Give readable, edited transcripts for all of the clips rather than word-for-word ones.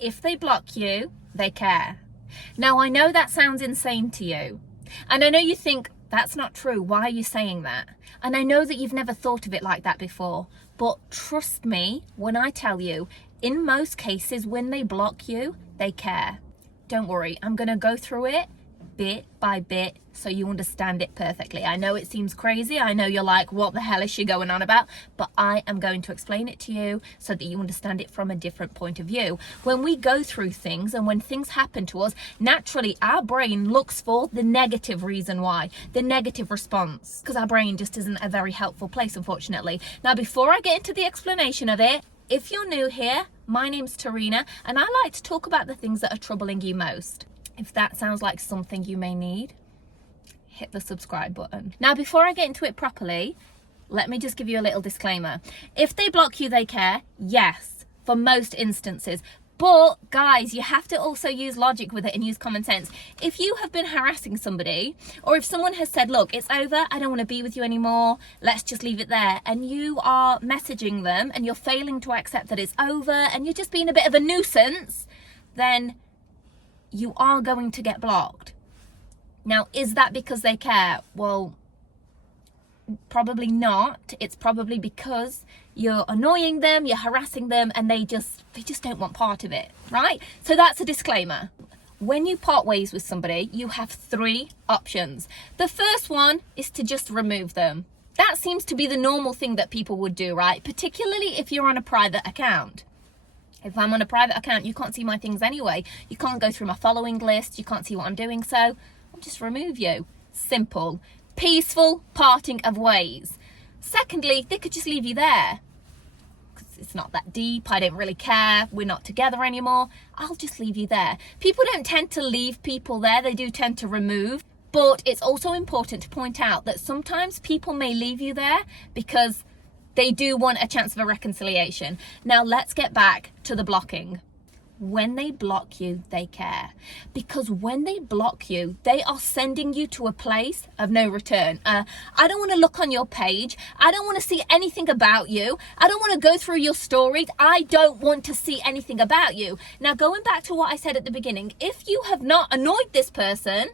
if they block you, they care. Now, I know that sounds insane to you. And I know you think, that's not true. Why are you saying that? And I know that you've never thought of it like that before. But trust me when I tell you, in most cases, when they block you, they care. Don't worry, I'm going to go through it bit by bit so you understand it perfectly. I know it seems crazy. I know you're like, what the hell is she going on about? But I am going to explain it to you so that you understand it from a different point of view. When we go through things and when things happen to us, naturally our brain looks for the negative reason why, the negative response, because our brain just isn't a very helpful place, unfortunately. Now, before I get into the explanation of it, if you're new here, my name's Tarina, and I like to talk about the things that are troubling you most. If that sounds like something you may need, hit the subscribe button. Now, before I get into it properly, let me just give you a little disclaimer. If they block you, they care. Yes, for most instances. But guys, you have to also use logic with it and use common sense. If you have been harassing somebody, or if someone has said, look, it's over, I don't want to be with you anymore, let's just leave it there, and you are messaging them and you're failing to accept that it's over and you're just being a bit of a nuisance, then you are going to get blocked. Now, is that because they care? Well, probably not. It's probably because you're annoying them, you're harassing them, and they just don't want part of it, right? So that's a disclaimer. When you part ways with somebody, you have 3 options. The first one is to just remove them. That seems to be the normal thing that people would do, right? Particularly if you're on a private account. If I'm on a private account, you can't see my things anyway. You can't go through my following list. You can't see what I'm doing. So I'll just remove you. Simple. Peaceful parting of ways. Secondly, they could just leave you there. Because it's not that deep. I don't really care. We're not together anymore. I'll just leave you there. People don't tend to leave people there. They do tend to remove. But it's also important to point out that sometimes people may leave you there because they do want a chance of a reconciliation. Now, let's get back to the blocking. When they block you, they care. Because when they block you, they are sending you to a place of no return. I don't want to look on your page. I don't want to see anything about you. I don't want to go through your stories. I don't want to see anything about you. Now, going back to what I said at the beginning, if you have not annoyed this person,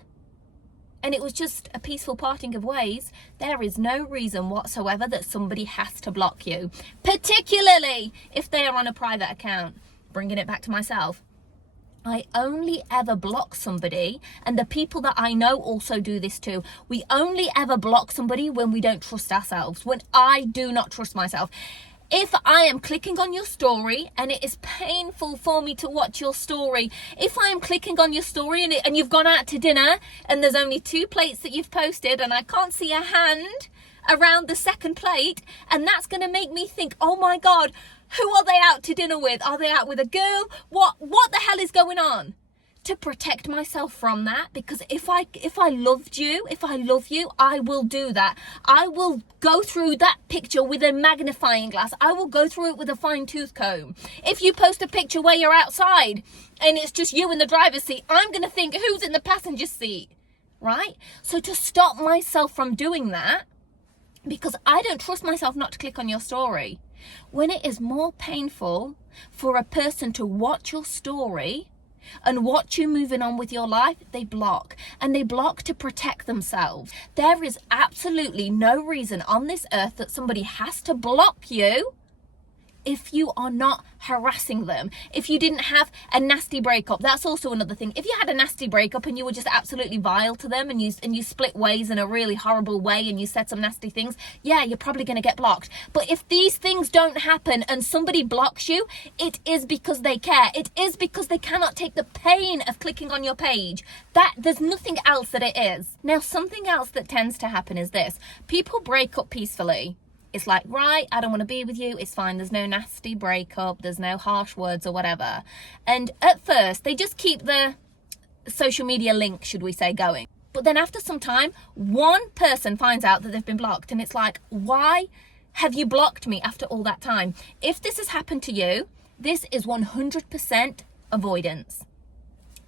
and it was just a peaceful parting of ways, there is no reason whatsoever that somebody has to block you, particularly if they are on a private account. Bringing it back to myself, I only ever block somebody, and the people that I know also do this too. We only ever block somebody when we don't trust ourselves, when I do not trust myself. If I am clicking on your story and it is painful for me to watch your story, if I am clicking on your story and you've gone out to dinner and there's only 2 plates that you've posted and I can't see a hand around the second plate, and that's going to make me think, oh my God, who are they out to dinner with? Are they out with a girl? What the hell is going on? To protect myself from that, because if I loved you, if I love you, I will do that. I will go through that picture with a magnifying glass. I will go through it with a fine tooth comb. If you post a picture where you're outside and it's just you in the driver's seat, I'm going to think, who's in the passenger seat, right? So to stop myself from doing that, because I don't trust myself not to click on your story. When it is more painful for a person to watch your story and watch you moving on with your life, they block. And they block to protect themselves. There is absolutely no reason on this earth that somebody has to block you if you are not harassing them. If you didn't have a nasty breakup, that's also another thing. If you had a nasty breakup and you were just absolutely vile to them and you split ways in a really horrible way and you said some nasty things, yeah, you're probably going to get blocked. But if these things don't happen and somebody blocks you, it is because they care. It is because they cannot take the pain of clicking on your page. There's nothing else that it is. Now, something else that tends to happen is this. People break up peacefully. It's like, right, I don't want to be with you. It's fine. There's no nasty breakup. There's no harsh words or whatever. And at first, they just keep the social media link, should we say, going. But then after some time, one person finds out that they've been blocked. And it's like, why have you blocked me after all that time? If this has happened to you, this is 100% avoidance.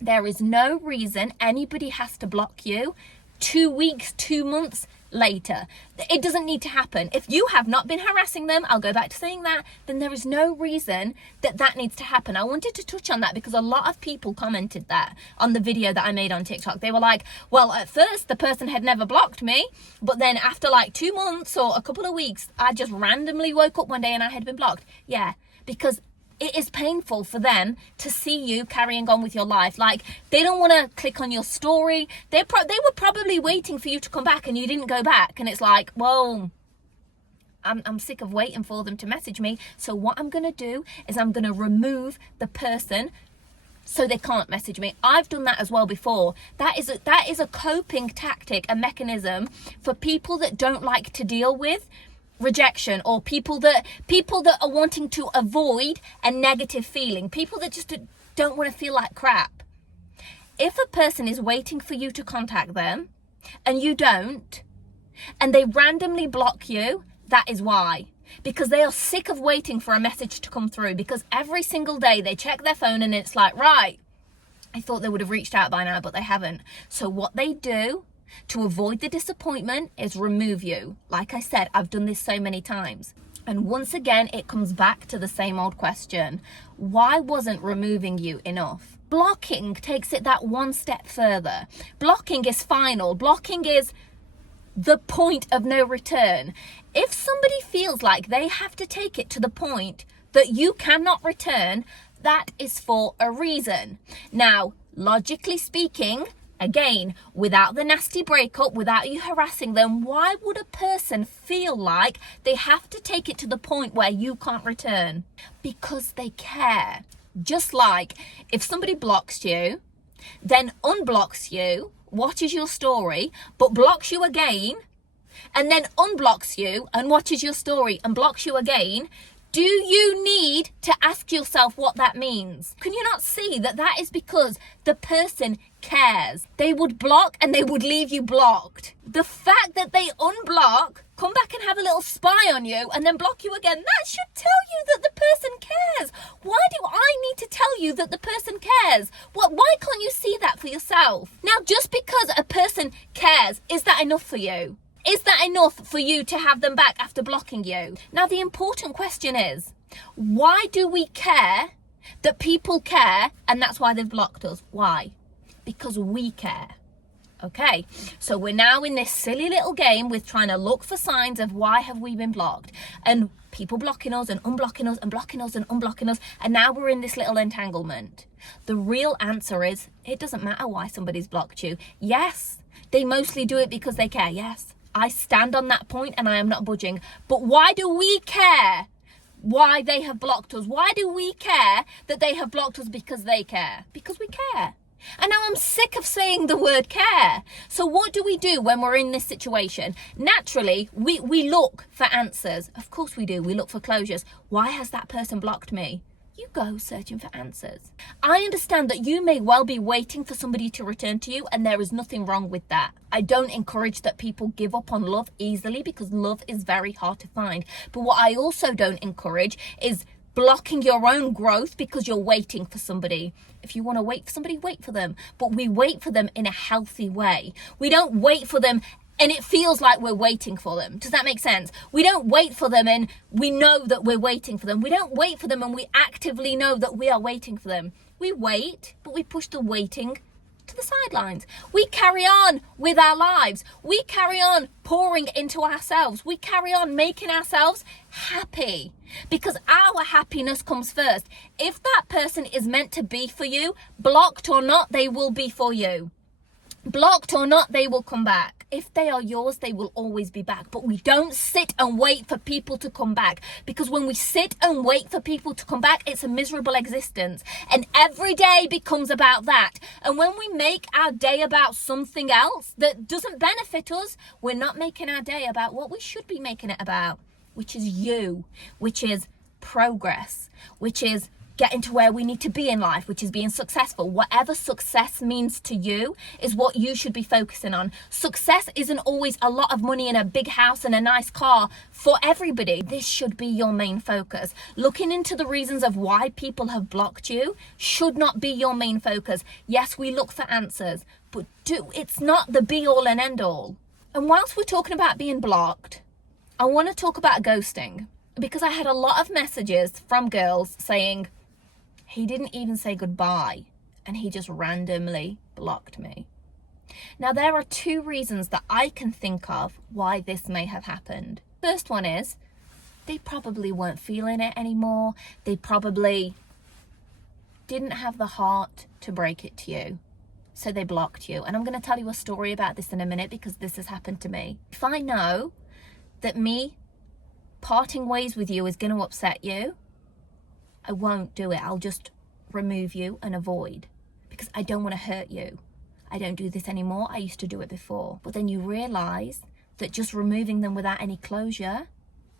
There is no reason anybody has to block you. 2 weeks, 2 months, later. It doesn't need to happen. If you have not been harassing them, I'll go back to saying that, then there is no reason that needs to happen. I wanted to touch on that because a lot of people commented that on the video that I made on TikTok. They were like, well, at first the person had never blocked me, but then after like 2 months or a couple of weeks, I just randomly woke up one day and I had been blocked. Yeah, because it is painful for them to see you carrying on with your life. Like, they don't want to click on your story. They were probably waiting for you to come back and you didn't go back. And it's like, well, I'm sick of waiting for them to message me. So what I'm going to do is I'm going to remove the person so they can't message me. I've done that as well before. That is a coping tactic, a mechanism for people that don't like to deal with rejection, or people that are wanting to avoid a negative feeling, people that just don't want to feel like crap. If a person is waiting for you to contact them and you don't, and they randomly block you, that is why. Because they are sick of waiting for a message to come through, because every single day they check their phone and it's like, right, I thought they would have reached out by now, but they haven't. So what they do to avoid the disappointment is remove you. Like I said, I've done this so many times. And once again, it comes back to the same old question. Why wasn't removing you enough? Blocking takes it that one step further. Blocking is final. Blocking is the point of no return. If somebody feels like they have to take it to the point that you cannot return, that is for a reason. Now, logically speaking, again, without the nasty breakup, without you harassing them, why would a person feel like they have to take it to the point where you can't return? Because they care. Just like if somebody blocks you, then unblocks you, watches your story, but blocks you again, and then unblocks you and watches your story and blocks you again, do you need to ask yourself what that means? Can you not see that is because the person cares? They would block and they would leave you blocked. The fact that they unblock, come back and have a little spy on you and then block you again, that should tell you that the person cares. Why do I need to tell you that the person cares? Why can't you see that for yourself? Now, just because a person cares, is that enough for you? Is that enough for you to have them back after blocking you? Now, the important question is, why do we care that people care and that's why they've blocked us? Why? Because we care. Okay, so we're now in this silly little game with trying to look for signs of why have we been blocked, and people blocking us and unblocking us and blocking us and unblocking us, and now we're in this little entanglement. The real answer is, it doesn't matter why somebody's blocked you. Yes, they mostly do it because they care. Yes, I stand on that point and I am not budging. But why do we care why they have blocked us? Why do we care that they have blocked us? Because they care. Because we care. And now I'm sick of saying the word care. So what do we do when we're in this situation? Naturally, we look for answers. Of course we do. We look for closures. Why has that person blocked me? You go searching for answers. I understand that you may well be waiting for somebody to return to you, and there is nothing wrong with that. I don't encourage that people give up on love easily, because love is very hard to find. But what I also don't encourage is blocking your own growth because you're waiting for somebody. If you want to wait for somebody, wait for them. But we wait for them in a healthy way. We don't wait for them and it feels like we're waiting for them. Does that make sense? We don't wait for them and we know that we're waiting for them. We don't wait for them and we actively know that we are waiting for them. We wait, but we push the waiting to the sidelines. We carry on with our lives. We carry on pouring into ourselves. We carry on making ourselves happy, because our happiness comes first. If that person is meant to be for you, blocked or not, they will be for you. Blocked or not, they will come back. If they are yours, they will always be back. But we don't sit and wait for people to come back, because when we sit and wait for people to come back, it's a miserable existence. And every day becomes about that. And when we make our day about something else that doesn't benefit us, we're not making our day about what we should be making it about, which is you, which is progress, which is getting to where we need to be in life, which is being successful. Whatever success means to you is what you should be focusing on. Success isn't always a lot of money and a big house and a nice car for everybody. This should be your main focus. Looking into the reasons of why people have blocked you should not be your main focus. Yes, we look for answers, but it's not the be all and end all. And whilst we're talking about being blocked, I want to talk about ghosting, because I had a lot of messages from girls saying, he didn't even say goodbye and he just randomly blocked me. Now, there are two reasons that I can think of why this may have happened. First one is, they probably weren't feeling it anymore. They probably didn't have the heart to break it to you. So they blocked you. And I'm going to tell you a story about this in a minute, because this has happened to me. If I know that me parting ways with you is going to upset you, I won't do it. I'll just remove you and avoid, because I don't want to hurt you. I don't do this anymore. I used to do it before. But then you realize that just removing them without any closure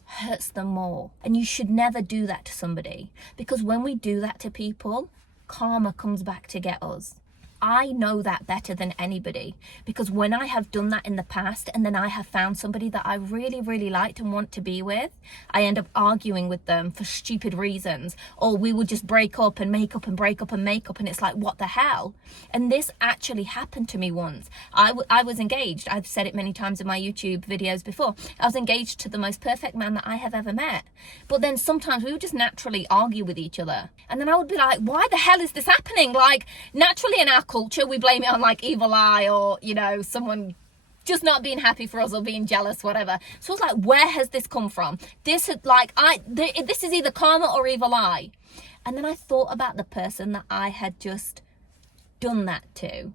hurts them more. And you should never do that to somebody, because when we do that to people, karma comes back to get us. I know that better than anybody, because when I have done that in the past and then I have found somebody that I really, really liked and want to be with, I end up arguing with them for stupid reasons, or we would just break up and make up and break up and make up, and it's like, what the hell? And this actually happened to me once. I was engaged. I've said it many times in my YouTube videos before. I was engaged to the most perfect man that I have ever met. But then sometimes we would just naturally argue with each other. And then I would be like, why the hell is this happening? Like, naturally in our culture, we blame it on like evil eye, or, you know, someone just not being happy for us or being jealous, whatever. So I was like, where has this come from? This is like, this is either karma or evil eye. And then I thought about the person that I had just done that to,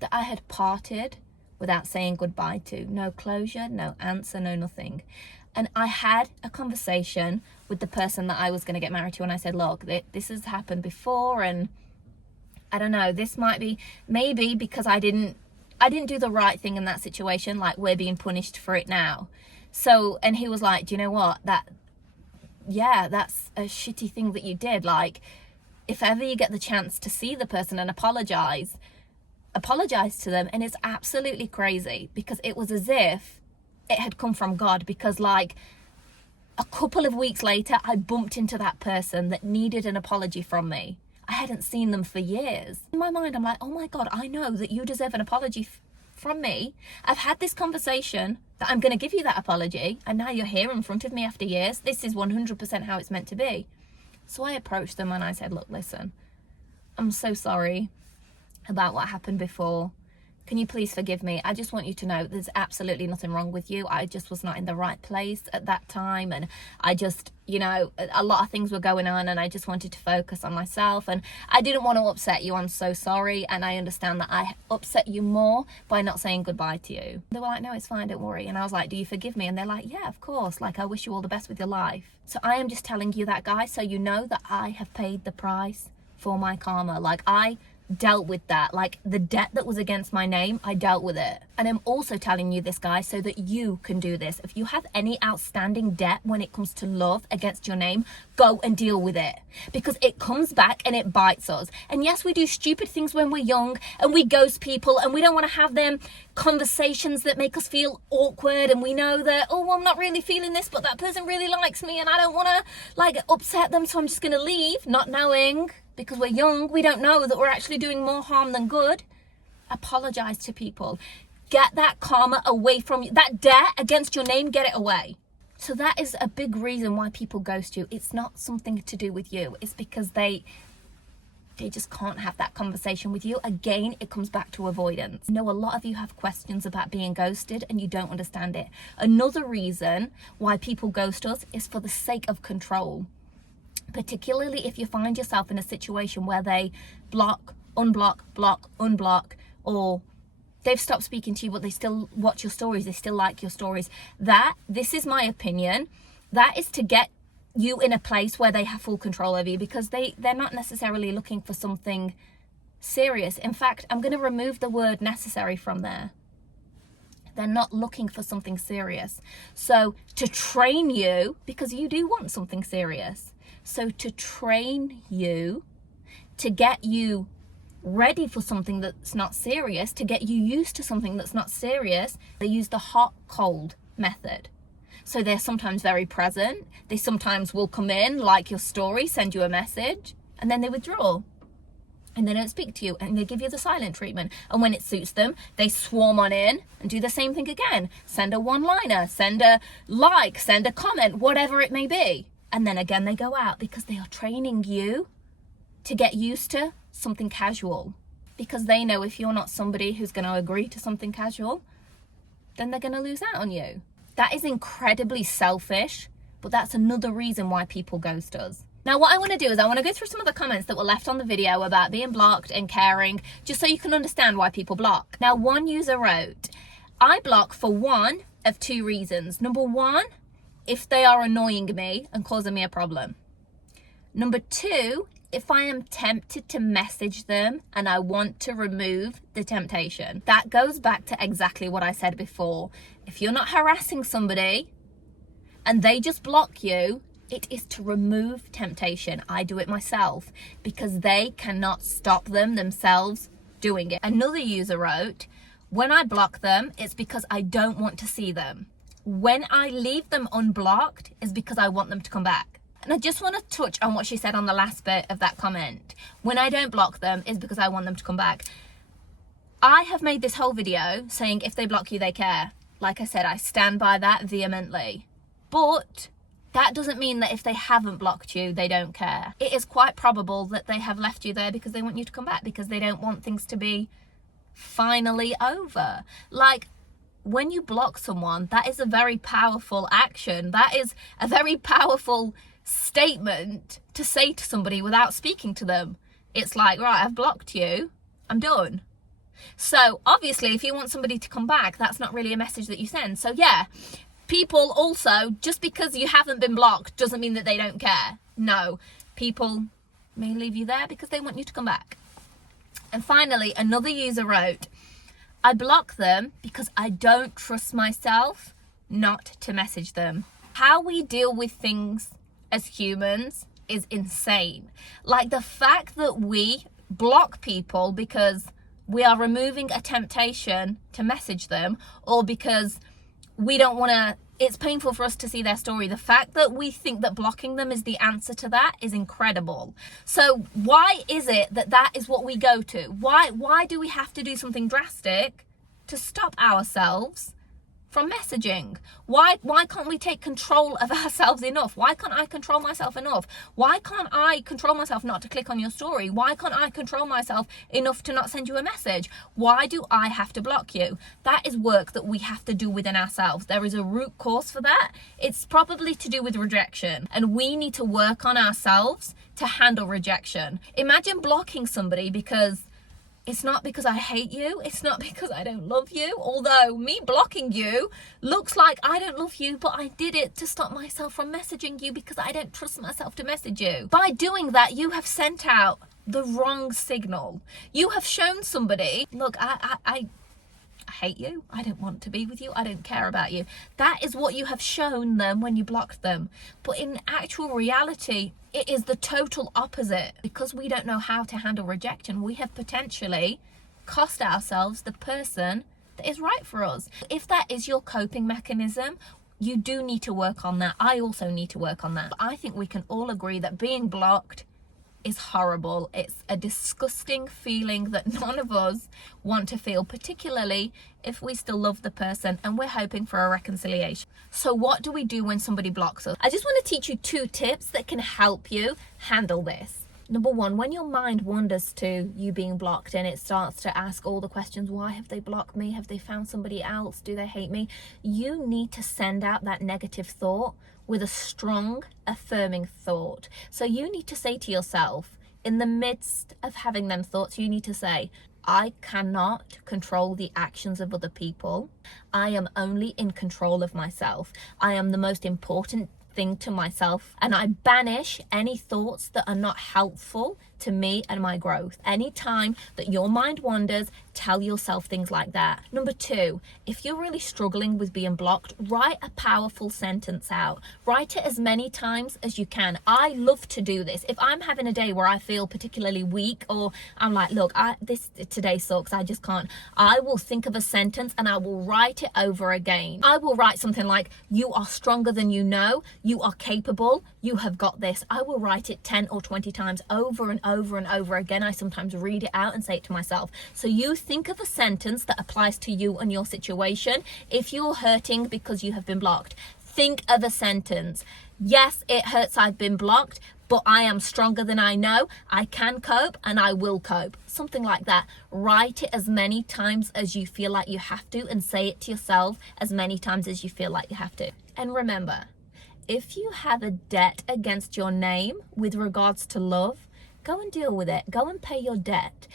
that I had parted without saying goodbye to. No closure, no answer, no nothing. And I had a conversation with the person that I was going to get married to, and I said, look, this has happened before, and I don't know, this might be, maybe because I didn't do the right thing in that situation, like we're being punished for it now. So, and he was like, do you know what, that's a shitty thing that you did. Like, if ever you get the chance to see the person and apologize to them. And it's absolutely crazy, because it was as if it had come from God, because like a couple of weeks later, I bumped into that person that needed an apology from me. I hadn't seen them for years. In my mind, I'm like, oh my God, I know that you deserve an apology from me. I've had this conversation that I'm going to give you that apology, and now you're here in front of me after years. This is 100% how it's meant to be. So I approached them and I said, look, listen, I'm so sorry about what happened before. Can you please forgive me? I just want you to know there's absolutely nothing wrong with you. I just was not in the right place at that time. And I just, you know, a lot of things were going on, and I just wanted to focus on myself. And I didn't want to upset you. I'm so sorry. And I understand that I upset you more by not saying goodbye to you. They were like, no, it's fine, don't worry. And I was like, do you forgive me? And they're like, yeah, of course. Like, I wish you all the best with your life. So I am just telling you that, guys, so you know that I have paid the price for my karma. Like, I dealt with that. Like, the debt that was against my name, I dealt with it. And I'm also telling you this, guys, so that you can do this. If you have any outstanding debt when it comes to love against your name, go and deal with it, because it comes back and it bites us. And yes, we do stupid things when we're young, and we ghost people, and we don't want to have them conversations that make us feel awkward, and we know that, oh, I'm not really feeling this, but that person really likes me, and I don't want to like upset them, so I'm just going to leave, not knowing. Because we're young, we don't know that we're actually doing more harm than good. Apologize to people. Get that karma away from you. That debt against your name, get it away. So that is a big reason why people ghost you. It's not something to do with you. It's because they just can't have that conversation with you. Again, it comes back to avoidance. I know a lot of you have questions about being ghosted and you don't understand it. Another reason why people ghost us is for the sake of control. Particularly if you find yourself in a situation where they block, unblock, block, unblock, or they've stopped speaking to you, but they still watch your stories, they still like your stories. This is my opinion, that is to get you in a place where they have full control over you, because they're not necessarily looking for something serious. In fact, I'm going to remove the word necessary from there. They're not looking for something serious. So to train you, because you do want something serious, so to train you, to get you ready for something that's not serious, to get you used to something that's not serious, they use the hot cold method. So they're sometimes very present. They sometimes will come in, like your story, send you a message, and then they withdraw. and they don't speak to you, and they give you the silent treatment. And when it suits them, they swarm on in and do the same thing again. Send a one-liner, send a like, send a comment, whatever it may be. And then again, they go out because they are training you to get used to something casual. Because they know if you're not somebody who's going to agree to something casual, then they're going to lose out on you. That is incredibly selfish, but that's another reason why people ghost us. Now, what I want to do is I want to go through some of the comments that were left on the video about being blocked and caring, just so you can understand why people block. Now, one user wrote, I block for one of two reasons. Number one, if they are annoying me and causing me a problem. Number two, if I am tempted to message them and I want to remove the temptation. That goes back to exactly what I said before. If you're not harassing somebody and they just block you, it is to remove temptation. I do it myself because they cannot stop themselves doing it. Another user wrote, when I block them, it's because I don't want to see them. When I leave them unblocked, is because I want them to come back. And I just want to touch on what she said on the last bit of that comment. When I don't block them, is because I want them to come back. I have made this whole video saying if they block you, they care. Like I said, I stand by that vehemently. But that doesn't mean that if they haven't blocked you, they don't care. It is quite probable that they have left you there because they want you to come back, because they don't want things to be finally over. Like, when you block someone, that is a very powerful action. That is a very powerful statement to say to somebody without speaking to them. It's like, right, I've blocked you, I'm done. So obviously, if you want somebody to come back, that's not really a message that you send. So yeah, people also, just because you haven't been blocked doesn't mean that they don't care. No, people may leave you there because they want you to come back. And finally, another user wrote, I block them because I don't trust myself not to message them. How we deal with things as humans is insane. Like the fact that we block people because we are removing a temptation to message them, or because we don't want to, it's painful for us to see their story. The fact that we think that blocking them is the answer to that is incredible. So why is it that that is what we go to? Why do we have to do something drastic to stop ourselves from messaging? Why can't we take control of ourselves enough? Why can't I control myself enough? Why can't I control myself not to click on your story? Why can't I control myself enough to not send you a message? Why do I have to block you? That is work that we have to do within ourselves. There is a root cause for that. It's probably to do with rejection, and we need to work on ourselves to handle rejection. Imagine blocking somebody because it's not because I hate you. It's not because I don't love you. Although me blocking you looks like I don't love you, but I did it to stop myself from messaging you because I don't trust myself to message you. By doing that, you have sent out the wrong signal. You have shown somebody, look, I hate you. I don't want to be with you. I don't care about you. That is what you have shown them when you blocked them. But in actual reality, it is the total opposite. Because we don't know how to handle rejection, we have potentially cost ourselves the person that is right for us. If that is your coping mechanism, you do need to work on that. I also need to work on that. But I think we can all agree that being blocked is horrible. It's a disgusting feeling that none of us want to feel, particularly if we still love the person and we're hoping for a reconciliation. So what do we do when somebody blocks us? I just want to teach you 2 tips that can help you handle this. Number 1, when your mind wanders to you being blocked and it starts to ask all the questions, why have they blocked me? Have they found somebody else? Do they hate me? You need to send out that negative thought with a strong, affirming thought. So you need to say to yourself, in the midst of having them thoughts, you need to say, I cannot control the actions of other people. I am only in control of myself. I am the most important thing to myself, and I banish any thoughts that are not helpful to me and my growth. Anytime that your mind wanders, tell yourself things like that. Number 2, if you're really struggling with being blocked, write a powerful sentence out. Write it as many times as you can. I love to do this. If I'm having a day where I feel particularly weak, or I'm like, look, this today sucks, I just can't, I will think of a sentence and I will write it over again. I will write something like, you are stronger than you know, you are capable, you have got this. I will write it 10 or 20 times over and over and over again. I sometimes read it out and say it to myself. So you think of a sentence that applies to you and your situation. If you're hurting because you have been blocked, think of a sentence. Yes, it hurts, I've been blocked, but I am stronger than I know. I can cope and I will cope. Something like that. Write it as many times as you feel like you have to, and say it to yourself as many times as you feel like you have to. And remember, if you have a debt against your name with regards to love, go and deal with it. Go and pay your debt.